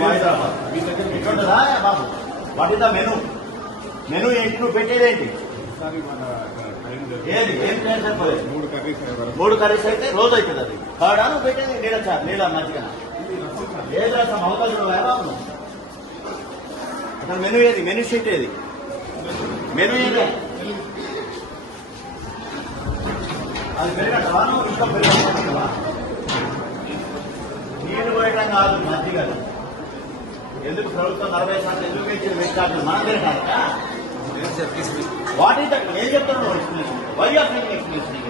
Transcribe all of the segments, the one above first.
ఎట్లుంటుందా Babu what is the menu menu ఏంటి నువ్వు పెట్టేదేంటి ఏది ఏం ప్లాన్ సరిపోలేదు మూడు కర్రీస్ అయితే రోజు అవుతుంది అది కాడా నువ్వు పెట్టేది నీళ్ళ చారు నీళ్ళ మజ్జిగ సార్ ఏది రసం అవతల నువ్వు అసలు మెను ఏది మెను షీట్ ఏది మెను ఏది అది పెరిగట్టవా నువ్వు ఇంకా పెరిగట్టవా నీళ్ళు కాదు మజ్జిగ ఎందుకు ప్రభుత్వం నలభై శాతం ఇచ్చింది వెంటాడు మనం తిరగాక వాట్ ఈస్ నేను చెప్తున్నాను explanation why are making explanation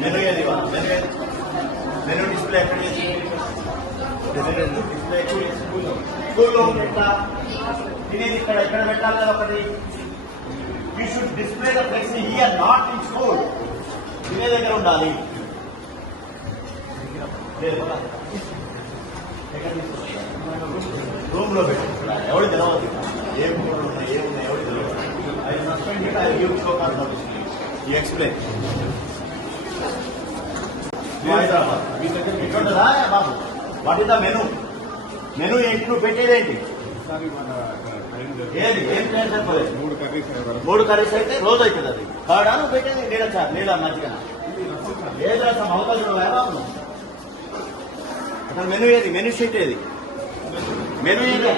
menu ఏది? మెను మెను డిస్ప్లే ఎక్కడ చేసి? డిస్ప్లే స్కూల్లో. పెట్టా. తినేది ఇక్కడ ఎక్కడ పెట్టాలి? కదా ఒకటి. You should display the flexi here not in school తినే దగ్గర ఉండాలి. రూమ్లో పెట్టు. ఎవరు తెలవదు. ఏ కూరలు ఉన్నాయి ఏమున్నాయి ఎవరు తెలియదు I suspend I give show cause you explain. Hyderabad. మీ దగ్గర ఎట్లుంటుందా బాబు? What is the menu? Menu ఏంటి? నువ్వు పెట్టేదేంటి ఒకసారి ఏది? ఏం ట్రైన్ సరిపోలేదు? మూడు కర్రీస్ అయితే రోజు అవుతుంది అది. కాడా నువ్వు పెట్టేది నీళ్ళ నీళ్ళ సార్ ఏది రసం అవతల నువ్వు ఎలా ఉన్నావు అసలు మెను ఏది? మెను షీట్ ఏది? మెను ఏది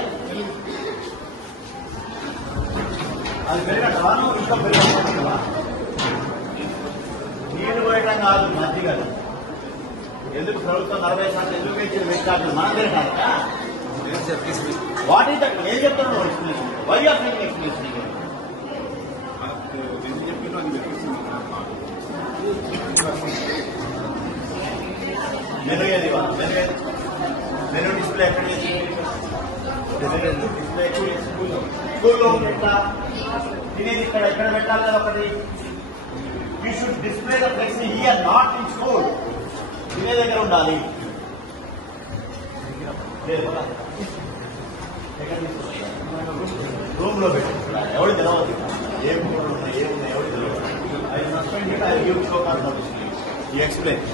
అది పెరిగట్టవా నువ్వు ఇంకా పెరిగట్టవా నీళ్ళు పోయటం కాదు మజ్జిగ ఎందుకు ప్రభుత్వం నలభై శాతం ఎందుకు ఇచ్చింది వెంటాడు మనం వాట్ ఈస్ దట్ నేను చెప్తున్నాను explanation why are making explanation ఎందుకు చెప్పినా అది పెట్టేసింది మెను ఏది వా? మెను ఏది మెను డిస్ప్లే ఎక్కడ చేసి డిస్ప్లే స్కూల్లో స్కూల్లో పెట్టా తినేది ఇక్కడ ఎక్కడ పెట్టాలి కదా ఒకటి? You should display the flexi here not in school తినే దగ్గర ఉండాలి. రూమ్లో పెట్టి ఎవరు తెలవదు ఏం కూరలు ఉన్నాయి ఏమున్నాయి ఎవరు తెలవదు I suspend I give show cause explain